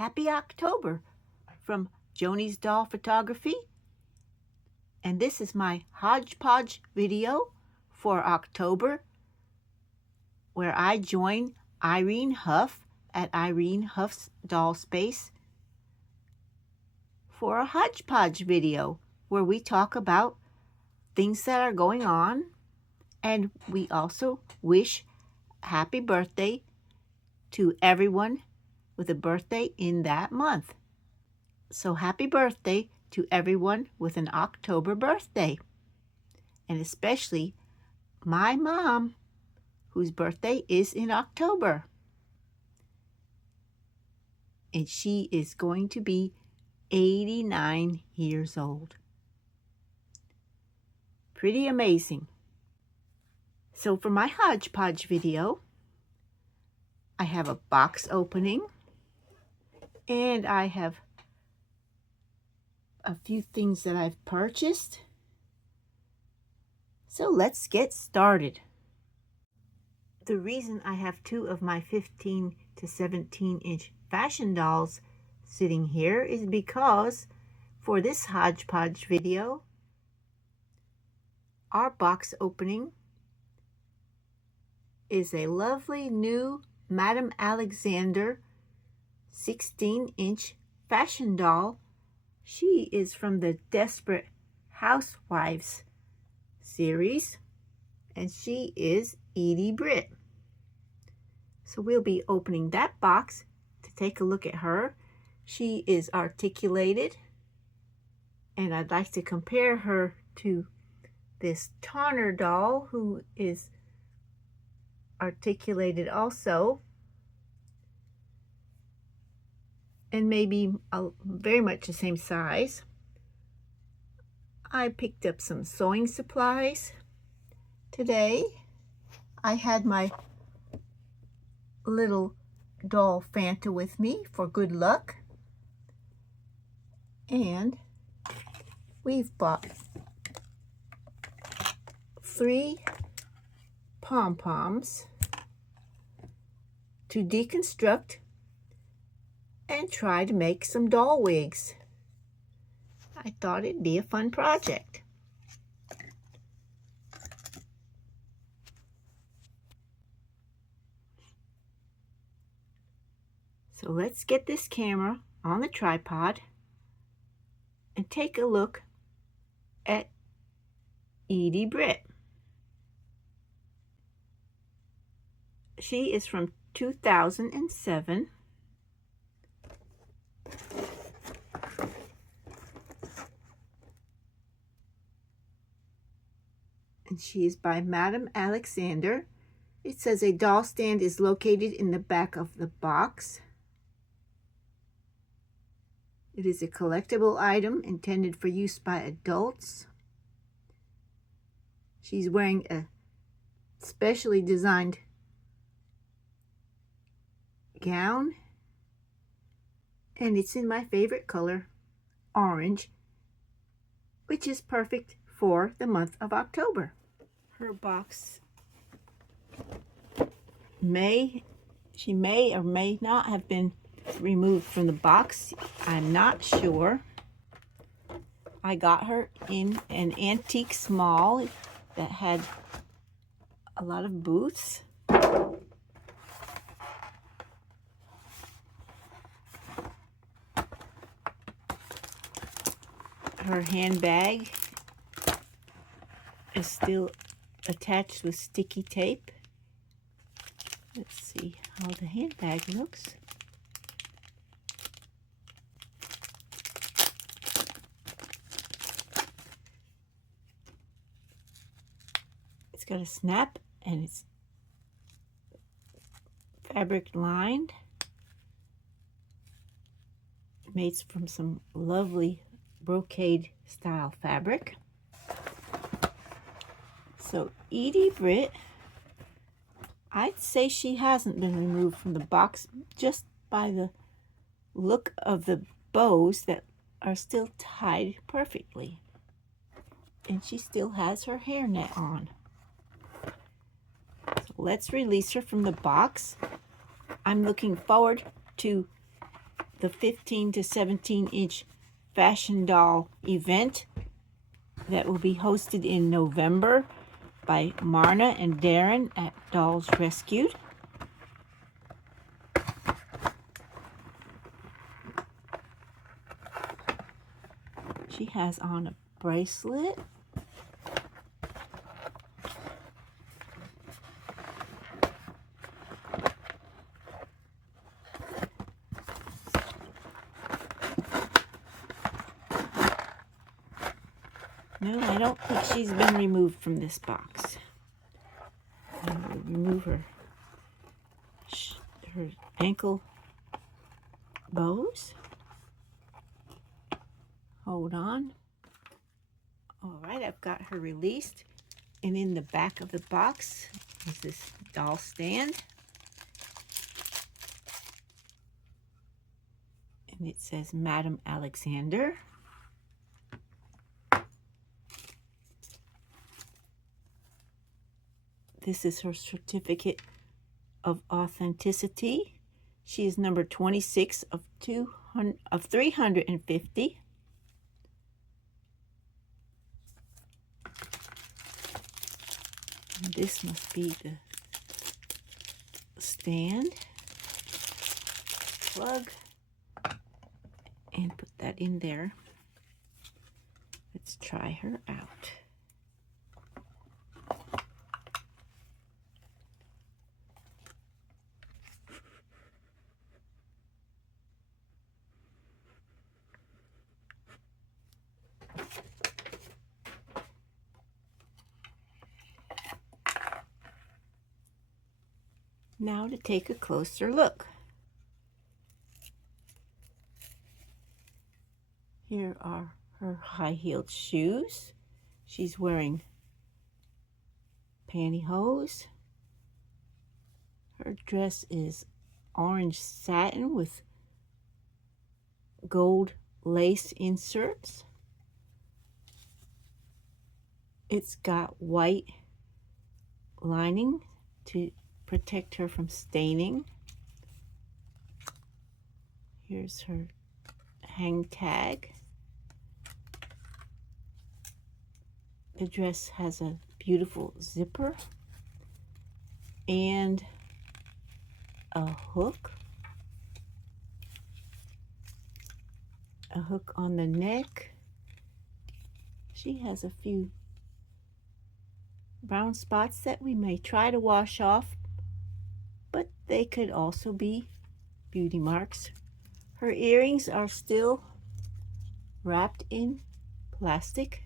Happy October from Joni's Doll Photography. And this is my hodgepodge video for October, where I join Irene Hough at Irene Hough's Doll Space for a hodgepodge video where we talk about things that are going on, and we also wish happy birthday to everyone with a birthday in that month. So happy birthday to everyone with an October birthday, and especially my mom, whose birthday is in October. And she is going to be 89 years old. Pretty amazing. So for my hodgepodge video, I have a box opening, and I have a few things that I've purchased. So let's get started. The reason I have two of my 15 to 17 inch fashion dolls sitting here is because for this hodgepodge video, our box opening is a lovely new Madame Alexander 16 inch fashion doll. She is from the Desperate Housewives series, and she is Edie Britt. So we'll be opening that box to take a look at her. She is articulated, and I'd like to compare her to this Tonner doll, who is articulated also, and maybe very much the same size. I picked up some sewing supplies today. I had my little doll Fanta with me for good luck, and we've bought 3 pom-poms to deconstruct and try to make some doll wigs. I thought it'd be a fun project. So let's get this camera on the tripod and take a look at Edie Britt. She is from 2007. And she is by Madame Alexander. It says a doll stand is located in the back of the box. It is a collectible item intended for use by adults. She's wearing a specially designed gown, and it's in my favorite color, orange, which is perfect for the month of October. Her box she may or may not have been removed from the box. I'm not sure. I got her in an antique small that had a lot of booths. Her handbag is still attached with sticky tape. Let's see how the handbag looks. It's got a snap, and it's fabric lined, made from some lovely brocade style fabric. So Edie Britt, I'd say she hasn't been removed from the box just by the look of the bows that are still tied perfectly. And she still has her hairnet on. So let's release her from the box. I'm looking forward to the 15 to 17-inch fashion doll event that will be hosted in November by Marna and Deron at Dolls Rescued. She has on a bracelet. No, I don't think she's been removed from this box. I will remove her ankle bows. Hold on. All right, I've got her released. And in the back of the box is this doll stand. And it says Madam Alexander. This is her certificate of authenticity. She is number 26 of 350. And this must be the stand. Plug and put that in there. Let's try her out. Now to take a closer look. Here are her high-heeled shoes. She's wearing pantyhose. Her dress is orange satin with gold lace inserts. It's got white lining to protect her from staining. Here's her hang tag. The dress has a beautiful zipper and a hook. A hook on the neck. She has a few brown spots that we may try to wash off, but they could also be beauty marks. Her earrings are still wrapped in plastic,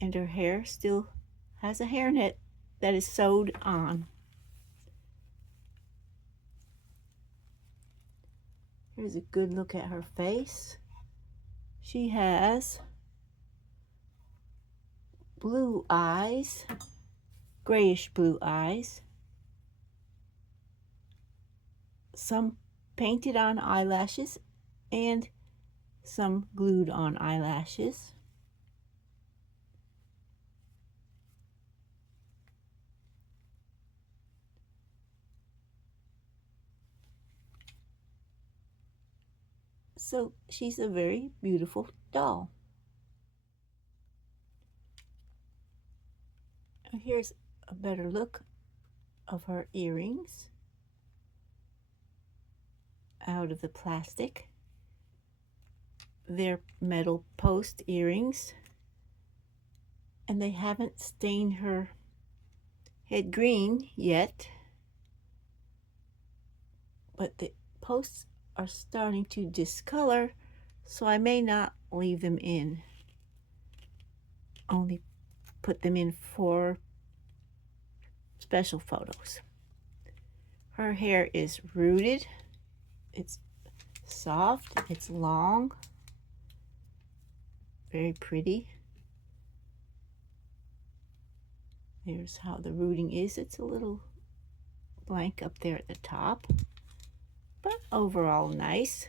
and her hair still has a hairnet that is sewed on. Here's a good look at her face. She has blue eyes, grayish blue eyes, some painted on eyelashes and some glued on eyelashes. So she's a very beautiful doll. Here's a better look of her earrings out of the plastic. They're metal post earrings, and they haven't stained her head green yet, but the posts are starting to discolor, so I may not leave them in. Only put them in for special photos. Her hair is rooted. It's soft. It's long. Very pretty. There's how the rooting is. It's a little blank up there at the top, but overall nice.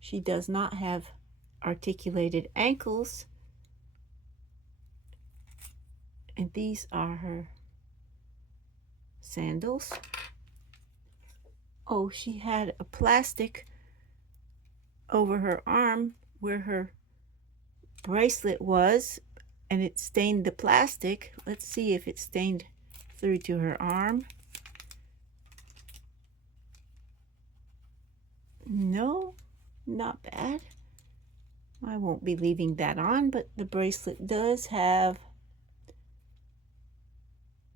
She does not have articulated ankles, and these are her sandals. Oh, she had a plastic over her arm where her bracelet was, and it stained the plastic. Let's see if it stained through to her arm. No, not bad. I won't be leaving that on, but the bracelet does have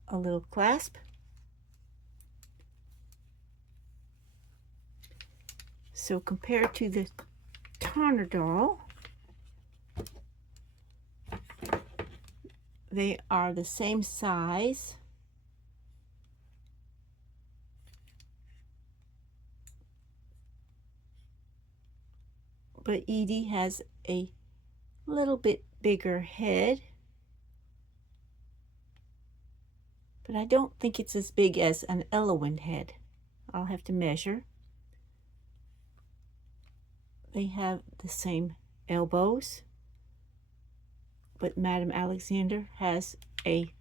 a little clasp. So compared to the Tonner doll, they are the same size. But Edie has a little bit bigger head. But I don't think it's as big as an Elowen head. I'll have to measure. They have the same elbows, but Madame Alexander has a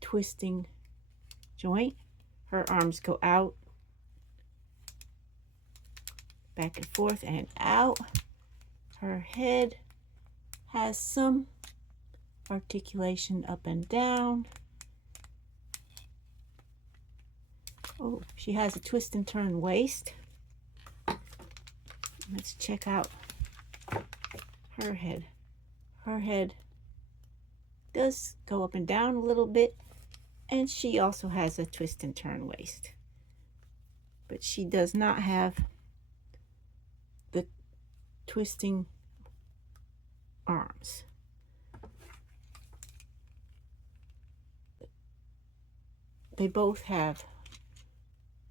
twisting joint. Her arms go out, back and forth and out. Her head has some articulation up and down. Oh, she has a twist and turn waist. Let's check out her head. Her head does go up and down a little bit, and she also has a twist and turn waist. But she does not have the twisting arms. They both have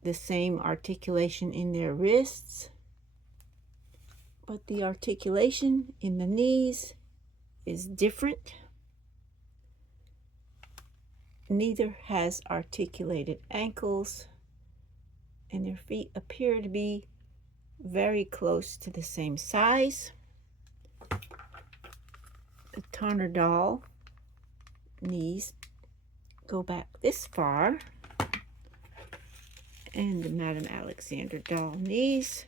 the same articulation in their wrists, but the articulation in the knees is different. Neither has articulated ankles, and their feet appear to be very close to the same size. The Tonner doll knees go back this far, and the Madame Alexander doll knees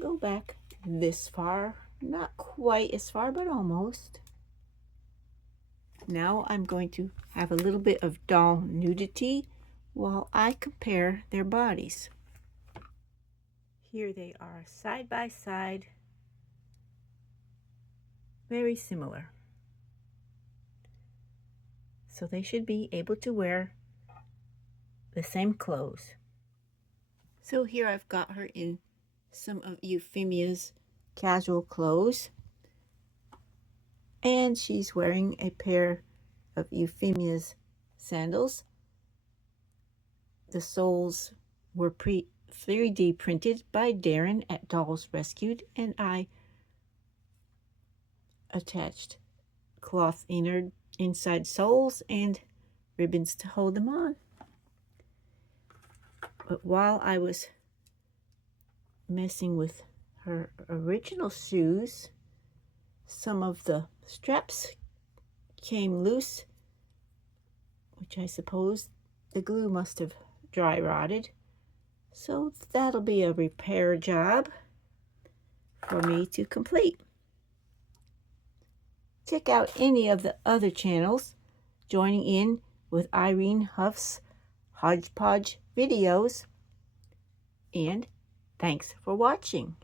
go back this far. Not quite as far, but almost. Now I'm going to have a little bit of doll nudity while I compare their bodies. Here they are side by side, very similar. So they should be able to wear the same clothes. So here I've got her in some of Euphemia's casual clothes, and she's wearing a pair of Euphemia's sandals. The soles were 3D printed by Deron at Dolls Rescued, and I attached cloth inside soles and ribbons to hold them on. But while I was messing with her original shoes, some of the straps came loose, which I suppose the glue must have dry rotted. So that'll be a repair job for me to complete. Check out any of the other channels joining in with Irene Hough's hodgepodge videos, and thanks for watching.